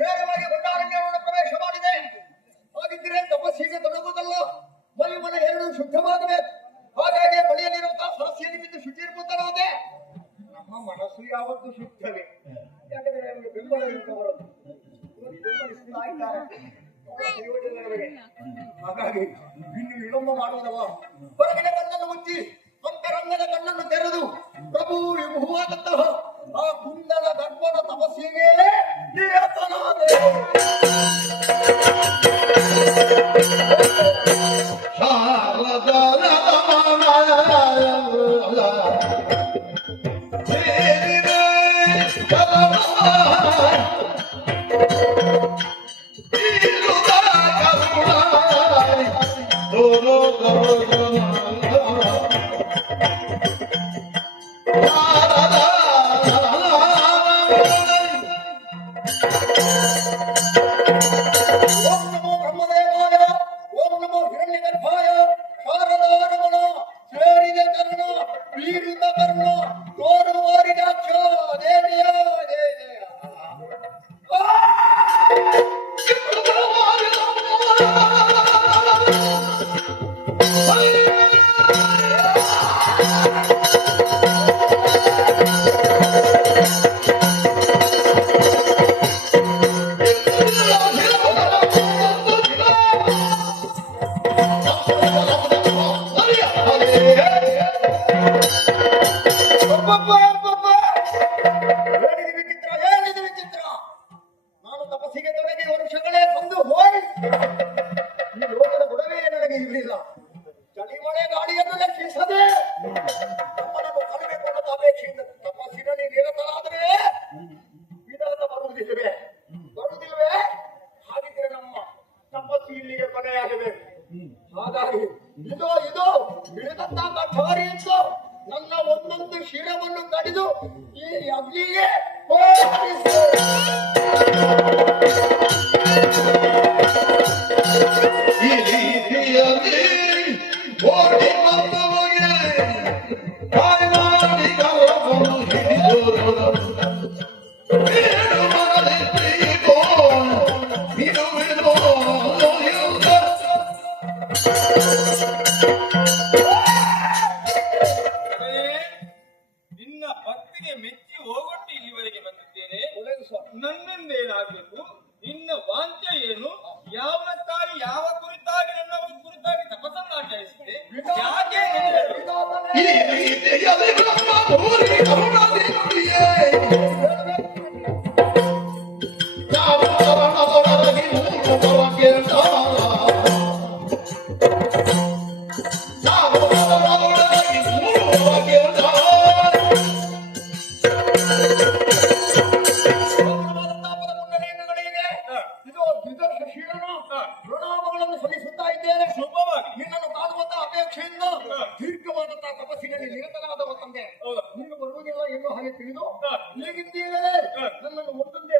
ನೇರವಾಗಿ ಬಂಡಾರಣ್ಯವನ್ನು ಪ್ರವೇಶ ಮಾಡಿದೆ. ಹಾಗಿದ್ದರೆ ತಪಸ್ಸಿಗೆ ತೊಡಗುವುದಲ್ಲ, ಬಲಿ ಮನ ಎರಡು ಶುದ್ಧವಾಗಬೇಕು. ಹಾಗಾಗಿ ಬಳಿಯಲ್ಲಿರುವಂತಹ ಸರಸ್ಸಿಯಲ್ಲಿ ಬಿದ್ದು ಶುಚಿರ್ಭೂತರಾದೆ. ನಮ್ಮ ಮನಸ್ಸು ಯಾವತ್ತೂ ಶುದ್ಧವೇ, ಯಾಕಂದ್ರೆ ನಮಗೆ ಬೆಂಬಲ ಇರುತ್ತವರದ್ದು ಹಾಗಾಗಿ ಇನ್ನು ವಿಳಂಬ ಮಾಡುವುದಲ್ಲ. ಹೊರಗಿನ ಕಣ್ಣನ್ನು ಮುಚ್ಚಿ ಅಂತರಂಗದ ಕಣ್ಣನ್ನು ತೆರೆದು ಪ್ರಭು ವಿಭುವಾದಂತಹ ಆ ಕುಂದನ ದರ್ಪಣ ತಪಸ್ಸಿಗೆ ನಿರತನಾದೆ. ಹಾಗಾಗಿ ಇದು ಬಿಳಿದಂತ ಕಠೋರಿಯಿಂದ ನನ್ನ ಒಂದೊಂದು ಶಿರವನ್ನು ಕಡಿದು ಈ ಅಗ್ನಿಗೆ ಈ ರೀತಿಯಲ್ಲಿ ಓಡಿ ಬಂದವಗೆ ಬಾಯಿ ಮಾಡಿ ಗೌರವವನ್ನು ಹಿಡಿದು ನಿನ್ನ ಭಕ್ತಿಗೆ ಮೆಚ್ಚಿ ಹೋಗೊಟ್ಟು ಇಲ್ಲಿವರೆಗೆ ಬಂದಿದ್ದೇನೆ. ನನ್ನಿಂದೇನಾಗಬೇಕು? ನಿನ್ನ ವಾಂಛೆ ಏನು? ಯಾವನಕ್ಕಾಗಿ ಯಾವ ಕುರಿತಾಗಿ ನನ್ನ ಕುರಿತಾಗಿ ತಪಸ್ಸನ್ನು ಆಚರಿಸಿದೆ? ಯಾಕೆ ಸಲ್ಲಿಸುತ್ತಾ ಇದ್ದೇನೆ. ಶುಭವಾಗಿ ನಿನ್ನನ್ನು ಕಾಣುವಂತ ಅಪೇಕ್ಷೆಯಿಂದ ದೀರ್ಘವಾದಂತಹ ತಪಸ್ಸಿನಲ್ಲಿ ನಿರತನಾದವ ತಂದೆ. ನೀನು ಬರುವುದಿಲ್ಲ ಎನ್ನುವ ಹಾಗೆ ತಿಳಿದು ಈಗಿದ್ದೀರೇ ನನ್ನನ್ನು ಒಂದೊಂದೇ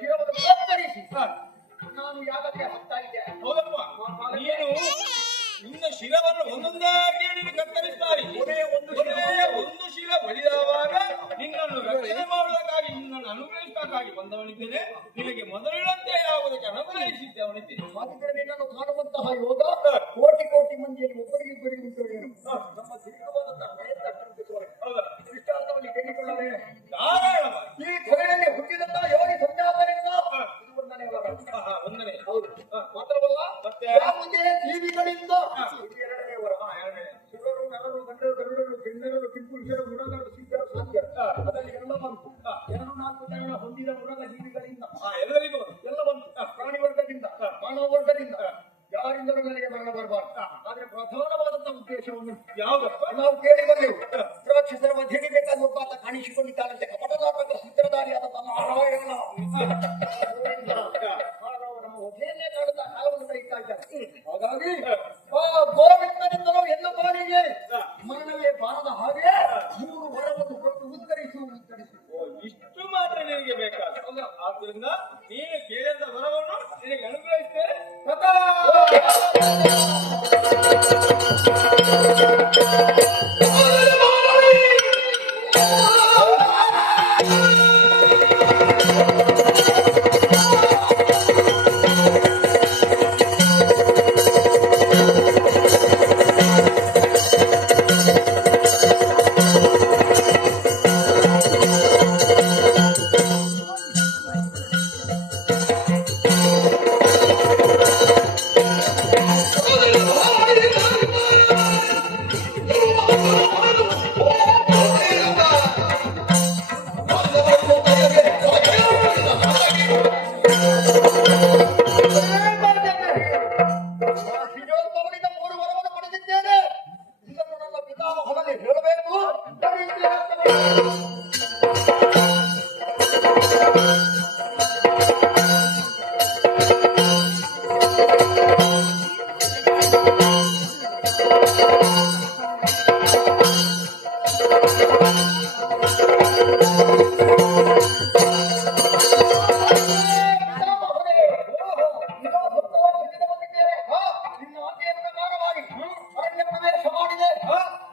ಶಿರವನ್ನು ಕತ್ತರಿಸಿ ನಾನು ಯಾಗಕ್ಕೆ ಹೋಗ್ತಾ ಇದ್ದೆ. ಹೌದಪ್ಪ, ನೀನು ನಿನ್ನ ಶಿರವನ್ನು ಒಂದೊಂದಾಗಿ ಕತ್ತರಿಸ್ತಾರೆ. ಒಂದು ಶಿರ ಬಲಿದಾವಾಗ ನಿನ್ನನ್ನು ರಕ್ಷಣೆ ಮಾಡುವುದಕ್ಕಾಗಿ, ನಿನ್ನನ್ನು ಅನುಗ್ರಹಿಸಕ್ಕಾಗಿ ಬಂದವನಿದ್ದೇನೆ. ನಿನಗೆ ಮೊದಲಿನಂತೆ ಯಾವುದಕ್ಕೆ ಅನುಗ್ರಹಿಸಿದ್ದೆ ಅವನಿದ್ದೇನೆ. ಹಾಗಿದ್ದರೆ ನಿನ್ನನ್ನು ಕಾಣುವಂತಹ ಯೋಗ ಕೋಟಿ ಕೋಟಿ ಮಂದಿಯಲ್ಲಿ ಒಬ್ಬರಿಗಿಬ್ಬರಿಗೆ ಉಂಟು. ಏನು ನಮ್ಮ ದೀರ್ಘವಾದಂತಹ ಪ್ರಯತ್ನ ಇಷ್ಟಾರ್ಥವನ್ನು ಕೇಳಿಕೊಳ್ಳದೆ ಈ ಧರೆಯಲ್ಲಿ ಹುಟ್ಟಿದಂತಹ ಯೋಗಿ ಸಂಜಾತರಿಂದ ಒಂದನೇ ಹೌದು ಮಾತ್ರವಲ್ಲ, ಯಾವುದೇ ಜೀವಿಗಳಿಂದ ಎರಡನೇ ವರ. ಶಿವರು ನರರು ಗಂಡರು ಗರುಡರು ಕಿನ್ನರರು ಕಿಂಪುರುಷರು ಮುರಗರು ಸಿದ್ಧರು ಸಾಧ್ಯ ಅದರಲ್ಲಿ ಎಲ್ಲ ಬಂತು. 2-4 ಜನ ಹೊಂದಿದ ಮುರಗ ಜೀವಿಗಳಿಂದ ಎಲ್ಲರಿಗೂ ಎಲ್ಲ ಬಂತು. ಪ್ರಾಣಿ ವರ್ಗದಿಂದ ಮಾನವ ವರ್ಗದಿಂದ ಯಾರಿಂದಲೂ ನನಗೆ ಮರಣ ಬರಬಾರ್ದು. ಆದ್ರೆ ಪ್ರಧಾನವಾದಂತಹ ಉದ್ದೇಶವನ್ನು ಯಾವುದಪ್ಪ ನಾವು ಕೇಳಿ ಬಂದೆವು. ರಾಕ್ಷಸರ ಮಧ್ಯೆ ಬೇಕಾದ ಒಬ್ಬ ಕಾಣಿಸಿಕೊಂಡಿದ್ದಾನಂತೆ. ಕಪಟನಾಟಕ ಸೂತ್ರಧಾರಿಯಾದ ನಾರಾಯಣ ಒಬ್ಬನೇ ಕಾಡುತ್ತಾ ಕಾಲವನ್ನು ಕಳೀತಾ ಇದ್ದಾರೆ. ಹಾಗಾಗಿ ಆ ಗೋವಿಂದನಿಂದಲೂ ಎಲ್ಲ ಬಾರಿಗೆ ಮರಣವೇ ಬಾರದ ಹಾಗೆ 3 ವರವನ್ನು ಕೊಟ್ಟು ಉತ್ತರಿಸು. ಇಷ್ಟು ಮಾತ್ರ ನಿನಗೆ ಬೇಕಾದ. ಆದ್ರಿಂದ ನೀನು ಕೇಳಿದ ವರವನ್ನು ನಿನಗೆ ಅನುಗ್ರಹಿಸ್ತೇನೆ.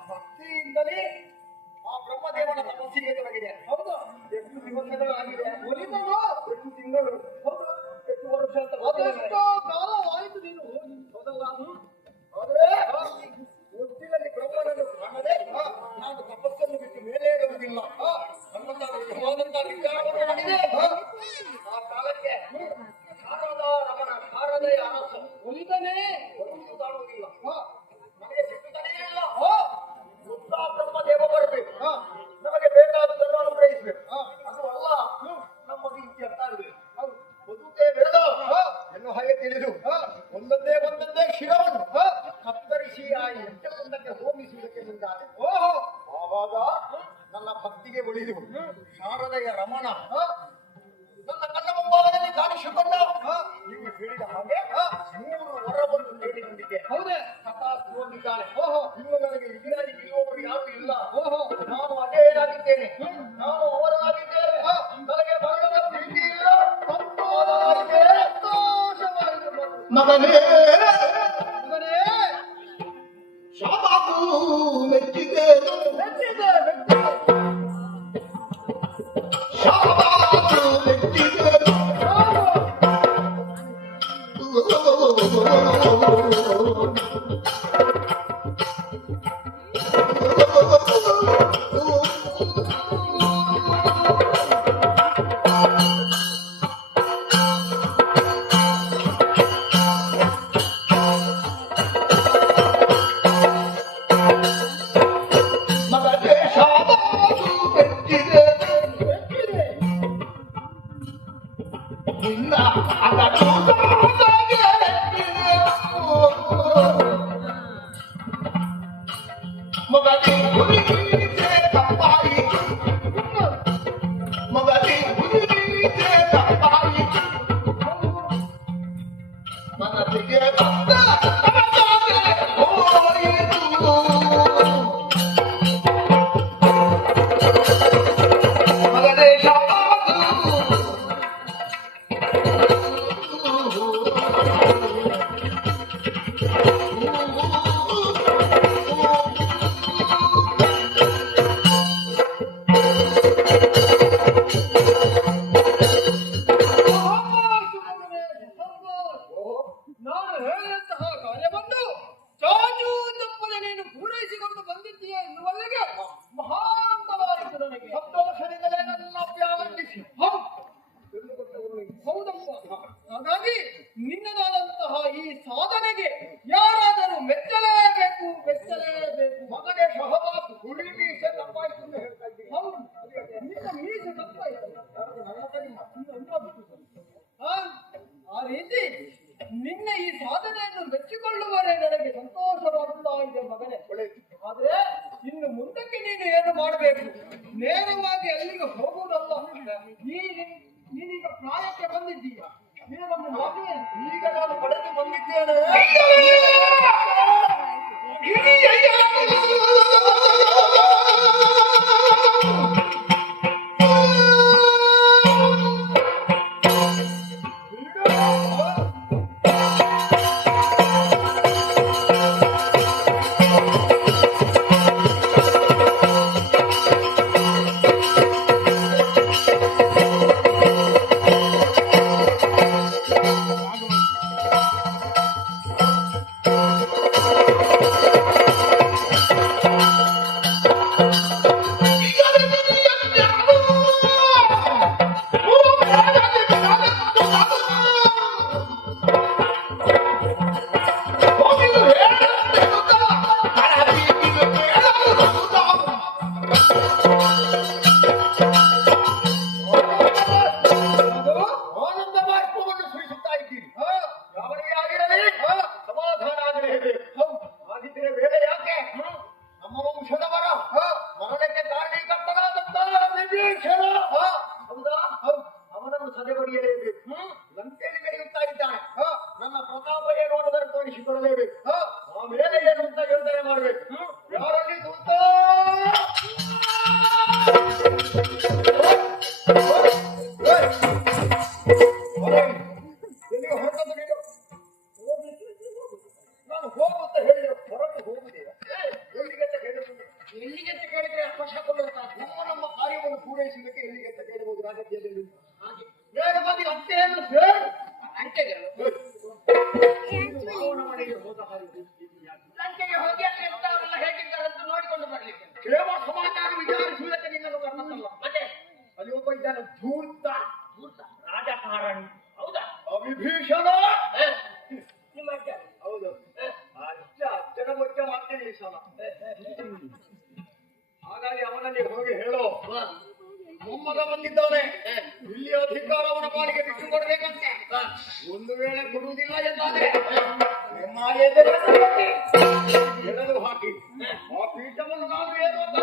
ಭಕ್ತಿಯಿಂದಲೇ ಆ ಬ್ರಹ್ಮದೇವನ ತಪಸ್ಸಿಗೆ ತೊಡಗಿದೆ. ಹೌದಾ? ಎಷ್ಟು ದಿವಸಗಳಾಗಿದೆ? ಒಲಿದನು? 2 ತಿಂಗಳು. ಹೌದು. 8 ವರ್ಷ ಅಂತ ಅದೆಷ್ಟೋ ಕಾಲವಾಯಿತು ನೀನು ಹೋಗಿ. ಹೌದಲ್ಲ? ಆದ್ರೆ ಒಟ್ಟಿನಲ್ಲಿ ಬ್ರಹ್ಮನನ್ನು ಕಾಣದೆ ನಾನು ತಪಸ್ಸನ್ನು ಬಿಟ್ಟು ಮೇಲೆ ಇರುವುದಿಲ್ಲ. ನನ್ನಂತಹ ವಿಧವಾದಂತಹ ವಿಚಾರವನ್ನು ಮಾಡಿದೆ. ಆ ಕಾಲಕ್ಕೆ ಶಾರದಾ ರಮಣ ಶಾರದೆಯ ಅರಸ ಒಲಿದನೇ? ಒಂದು ಕಾಣುವುದಿಲ್ಲ. ನನಗೆ ಸಿಟ್ಟು ತಡೆಯಲಿಲ್ಲ. ಉತ್ತಾ ಬ್ರಹ್ಮದೇವ ಬರಬೇಕು. ನಮಗೆ ಬೇಕಾದುದನ್ನು ಅನುಗ್ರಹಿಸಬೇಕು. ಅದು ಅಲ್ಲ ನಮಗೆ ಇತ್ಯರ್ಥ ಆಗಬೇಕು. ಬದುಕೇ ಬೇಡ ಎನ್ನುವ ಹಾಗೆ ತಿಳಿದು ಒಂದೊಂದೇ ಶಿರವನ್ನು ಕತ್ತರಿಸಿ ಆ ಯಜ್ಞಕುಂಡಕ್ಕೆ ಹೋಮಿಸುವುದಕ್ಕೆ ಮುಂದಾದೆ. ಆವಾಗ ನನ್ನ ಭಕ್ತಿಗೆ ಒಲಿದು ಶಾರದೆಯ ರಮಣ ನನ್ನ ಕಣ್ಣ ಮುಂಭಾಗದಲ್ಲಿ ಕಾಣಿಸಿಕೊಂಡ. ನೀವು ಹೇಳಿದ ಹಾಗೆ 3 ವರವನ್ನು ಬೇಡಿಕೊಂಡಿದ್ದೆ. ಹೌದೇ? ತಥಾಸ್ತು ಅಂದಿದ್ದಾನೆ. ಇನ್ನು ನನಗೆ ಎದುರಾಗಿ ನಿಲ್ಲುವವರು ಯಾರು ಇಲ್ಲ. ನಾನು ಅಜೇಯನಾಗಿದ್ದೇನೆ. ನಾನು ಅವರಾಗಿದ್ದೇನೆ. ನನಗೆ ಮರಣದ ಪ್ರೀತಿ ಇಲ್ಲ. ಸಂತೋಷವಾಗಿದ್ದೇನೆ. ಸಂತೋಷವಾಗಿದ್ದೇನೆ. ಮಗನೇ ಮಗನೇ, ಶಾಬಾಕು ಮೆಚ್ಚಿದೆ ಮೆಚ್ಚಿದೆ, ಮೆಚ್ಚಿದೆ. ಶಾಬಾಕು ಮೆಚ್ಚಿದೆ ಮಗನೇ ಶಾಬಾಕು ಮೆಚ್ಚಿದೆ ನಿನ್ನ ಅಗಟುದಾಗೆ ಮಗನೇ ಹುಲಿಗೆ ತಪ್ಪಾಯಿ ಮಗನೇ ಹುಲಿಗೆ ತಪ್ಪಾಯಿ ಮನಸ್ಸಿಗೆ ಬಂದ ಕನಸಾಗೆ ಹೋಯಿತು ಮಗನೇ ಶಾಬಾಕು ನಾನು ಹೇಳಿದಂತಹ ಕಾರ್ಯವನ್ನು ಚಾಚೂ ತಪ್ಪದೆ ನೀನು ಪೂರೈಸಿಕೊಂಡು ಬಂದಿದ್ದೀಯ ಎನ್ನುವಲ್ಲಿಗೆ ಮಹಾನಂದವಾಯಿತು ನನಗೆ. ಸಂತೋಷದಿಂದಲೇ ನನ್ನ ಪ್ರಾರಂಭಿಸಿ. ಹೌದಪ್ಪ. ಹಾಗಾಗಿ ನಿನ್ನದಾದಂತಹ ಈ ಸಾಧನೆಗೆ ಯಾರಾದರೂ ಮೆಚ್ಚಲೇಬೇಕು, ಮೆಚ್ಚಲೇಬೇಕು. ಮಗನೇ ಶಹಬಾಸ್ ಹುಲಿ ಮೀಸೆ ತಪ್ಪಾಯಿತು ಅಂತ ಹೇಳ್ತಾ ಇದ್ದೀನಿ. ಹೌದು, ನಿನ್ನ ಮೀಸೆ ತಪ್ಪಾಯಿತು. ಆ ರೀತಿ ನಿನ್ನ ಈ ಸಾಧನೆಯನ್ನು ಮೆಚ್ಚಿಕೊಳ್ಳುವರೆ ನನಗೆ ಸಂತೋಷವಾಗುತ್ತಾ ಇದೆ ಮಗನೇ. ಆದ್ರೆ ಇನ್ನು ಮುಂದಕ್ಕೆ ನೀನು ಏನು ಮಾಡಬೇಕು? ನೇರವಾಗಿ ಅಲ್ಲಿಗೆ ಹೋಗುವುದಲ್ಲ. ನೀನೀಗ ಪ್ರಾಯಕ್ಕೆ ಬಂದಿದ್ದೀಯ. ನಿನಗೊಂದು ಮದುವೆಯನ್ನು ಈಗ ನಾನು ಪಡೆದು ಬಂದಿದ್ದೇನೆ. ಎಲ್ಲಿಗೆ ಅಂತ ಕೇಳಿದ್ರೆ ಪಕ್ಷ ಕೊಡುತ್ತಾರೆ. ನಮ್ಮ ಕಾರ್ಯವನ್ನು ಪೂರೈಸುವುದಕ್ಕೆ ಎಲ್ಲಿಗೆ ಅಂತ ಕೇಳಬಹುದು ರಾಜಕೀಯದಲ್ಲಿ. ಹಾಗೆ ವೇಗವಾಗಿ ಅಂತೆಯನ್ನು ಸೇರು. ಅಂಟೆಗಳು ಮಾವನ ಮನೆಗೆ ಹೋದ ಹಾಗೆ ಲಂಕೆಗೆ ಹೋಗಿ ಅಲ್ಲಿ ಎಂತವರೆಲ್ಲ ಹೇಗಿದ್ದಾರೆ ಅಂತ ನೋಡಿಕೊಂಡು ಬರ್ಲಿಕ್ಕೆ. ಕ್ಷೇಮ ಸಮಾಚಾರ ವಿಚಾರಿಸುವುದಕ್ಕೆ ನಿನ್ನನ್ನು ಕರೆದಲ್ಲ. ಮತ್ತೆ ಅಲ್ಲಿ ಒಬ್ಬ ಇದ್ದಾನೆ ಧೂರ್ತ ಭೂತ ರಾಜಕಾರಣಿ ಹೌದಾ? ವಿಭೀಷಣ. ಹ? ನಿಮ್ಮ ಅಜ್ಜ ಹೌದು ಅಜ್ಜನ ಬೊಚ್ಚ ಮಾಡ್ತೇನೆ ಈ ಸಲ. ಹಾಗಾಗಿ ಅವನಲ್ಲಿ ಹೋಗಿ ಹೇಳು, ಮೊಮ್ಮಗ ಬಂದಿದ್ದಾನೆ, ಇಲ್ಲಿ ಅಧಿಕಾರ ಅವನ ಪಾಲಿಗೆ ಬಿಟ್ಟು ಕೊಡ್ಬೇಕಂತೆ. ಒಂದು ವೇಳೆ ಕೊಡುವುದಿಲ್ಲ ಎಂದಾದ್ರೆ ನಿಮ್ಮ ಎದುರು ಎಡಲು ಹಾಕಿ ಆ ಪೀಠವನ್ನು ನಾನು ಏನು ಅಂತ